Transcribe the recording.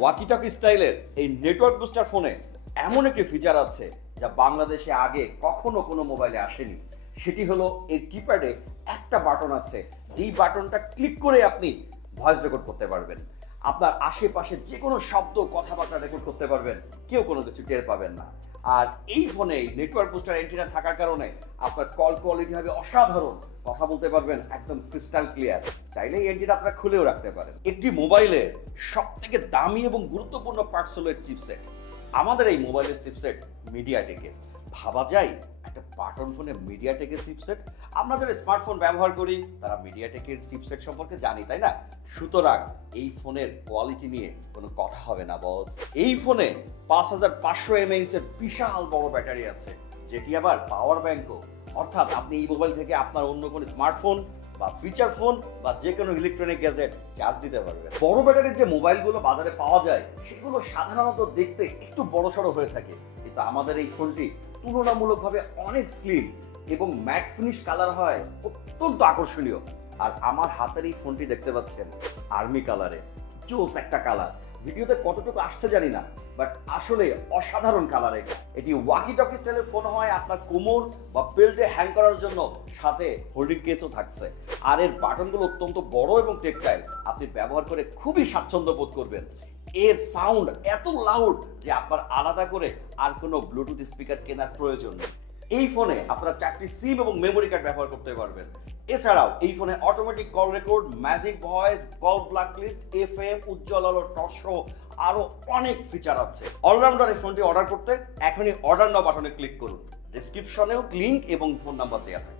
Walkie talkie স্টাইলের এই network booster ফোনে এমন একটি ফিচার আছে যা বাংলাদেশে আগে কখনো কোনো মোবাইলে আসেনি। সেটি হলো এর কিপ্যাডে একটা বাটন আছে, যেই বাটনটা ক্লিক করে আপনি ভয়েস রেকর্ড করতে পারবেন। আপনার আশেপাশে যে কোনো শব্দ কথাবার্তা রেকর্ড করতে পারবেন, কেউ কোনো কিছু টের পাবেন না। আর এই ফোনে নেটওয়ার্ক বুস্টার অ্যান্টেনা থাকার কারণে আপনার কল কোয়ালিটি হবে অসাধারণ, কথা বলতে পারবেন একদম ক্রিস্টাল ক্লিয়ার। চাইলে এই অ্যান্টেনা আপনারা খুলেও রাখতে পারেন। একটি মোবাইলের সবথেকে দামি এবং গুরুত্বপূর্ণ পার্টস হলো এর চিপসেট। আমাদের এই মোবাইলের চিপসেট মিডিয়াটেকের। ভাবা যায় একটা বাটন ফোনে মিডিয়াটেকের চিপসেট? আমরা যারা স্মার্টফোন ব্যবহার করি তারা মিডিয়াটেকের চিপসেট সম্পর্কে জানি, তাই না? সুতরাং এই ফোনের কোয়ালিটি নিয়ে কোনো কথা হবে না বস। এই ফোনে 5500 mAh এর বিশাল বড় ব্যাটারি আছে, যেটি আবার পাওয়ার ব্যাংকও। অর্থাৎ আপনি এই মোবাইল থেকে আপনার অন্য কোনো স্মার্টফোন বা ফিচার ফোন বা যে কোনো ইলেকট্রনিক গ্যাজেট চার্জ দিতে পারবেন। বড় ব্যাটারির যে মোবাইলগুলো বাজারে পাওয়া যায় সেগুলো সাধারণত দেখতে একটু বড়সড় হয়ে থাকে, কিন্তু আমাদের এই ফোনটি তুলনামূলকভাবে অনেক স্লিম এবং ম্যাট ফিনিশ কালার হয় অত্যন্ত আকর্ষণীয়। আর আমার হাতের এই ফোনটি দেখতে পাচ্ছেন আর্মি কালারে, জোস একটা কালার। ভিডিওতে কতটুকু আসছে জানি না, বাট আসলে অসাধারণ কালার এটা। এটি ওয়াকিটকি স্টাইলের ফোন হয়, আপনার কোমর বা বেল্টে হ্যাং করার জন্য সাথে হোল্ডিং কেসও থাকছে। আর এর বাটনগুলো অত্যন্ত বড় এবং টেকটাইল, আপনি ব্যবহার করে খুবই স্বাচ্ছন্দ্য বোধ করবেন। এর সাউন্ড এত লাউড যে আপনার আলাদা করে আর কোনো ব্লুটুথ স্পিকার কেনার প্রয়োজন নেই। এই ফোনে আপনারা 4টি সিম এবং মেমোরি কার্ড ব্যবহার করতে পারবেন। এছাড়াও এই ফোনে automatic call record, magic voice, call blacklist, FM, উজ্জ্বল আলো, টর্চ সহ আরো অনেক ফিচার আছে। অলরাউন্ডার এই ফোনটি অর্ডার করতে এখনই অর্ডার নাও বাটনে ক্লিক করুন। ডেসক্রিপশনেও লিংক এবং ফোন নাম্বার দেওয়া থাকে।